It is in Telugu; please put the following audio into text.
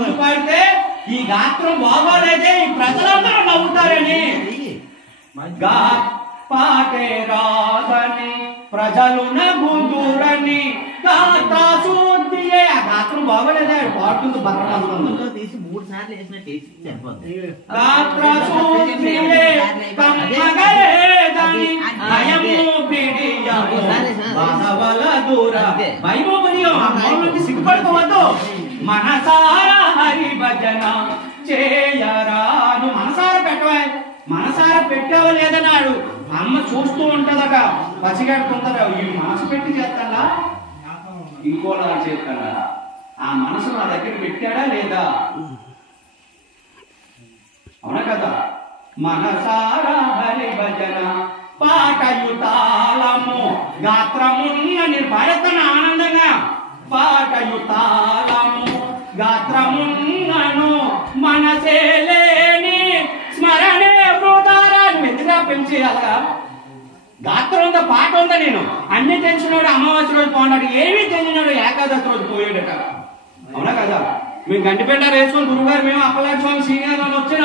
ముందు పాడితే ఈ గాత్రం బాగోలేదే ఈ ప్రజలందరూ నవ్వుతారని పాటే రాదని ప్రజలు నవ్వుతురని గాత్రశుద్ధియే. ఆ గాత్రం బాగోలేదే పాడుతుంది బర్రమంతా తీసి 3 సార్లు వేసిన టేస్ట్ సరిపోతుంది. గాత్రశుద్ధియే కమ్మగలేదని భయము బిడియము బాధవల దూర భయము బిడియం మౌనంకి సిగ్గుపడుకోవద్దు. మనసారా హరి భజన చేయరాను. మనసారా పెట్టవా, మనసారా పెట్టావో లేదన్నాడు. అమ్మ చూస్తూ ఉంటదట పసిగడుతుందట. ఈ మనసు పెట్టి చేస్తాడా ఇంకోలా చేస్తాడా? ఆ మనసు నా దగ్గర పెట్టాడా లేదా? అవునా కదా? మనసారా హరి భజన పాటయుతాళము గాత్రమున్న నేను పాడతాను ఆనందంగా. పాటయుతాళము గాత్రమున్నను మనసే లేని స్మరణే వృధారాన్ని మెచ్చిగా పెంచి అలాగా గాత్రం ఉందా పాట ఉందా? నేను అన్ని తెలిసినోడు అమావాస్య రోజు పోన్నాడు, ఏమీ తెలియనాడు ఏకాదశి రోజు పోయాడట. అవునా కదా? మేము గంటిపేట వేసుకొని గురుగారు మేము అప్పలాంటి స్వామి శ్రీగారు వచ్చిన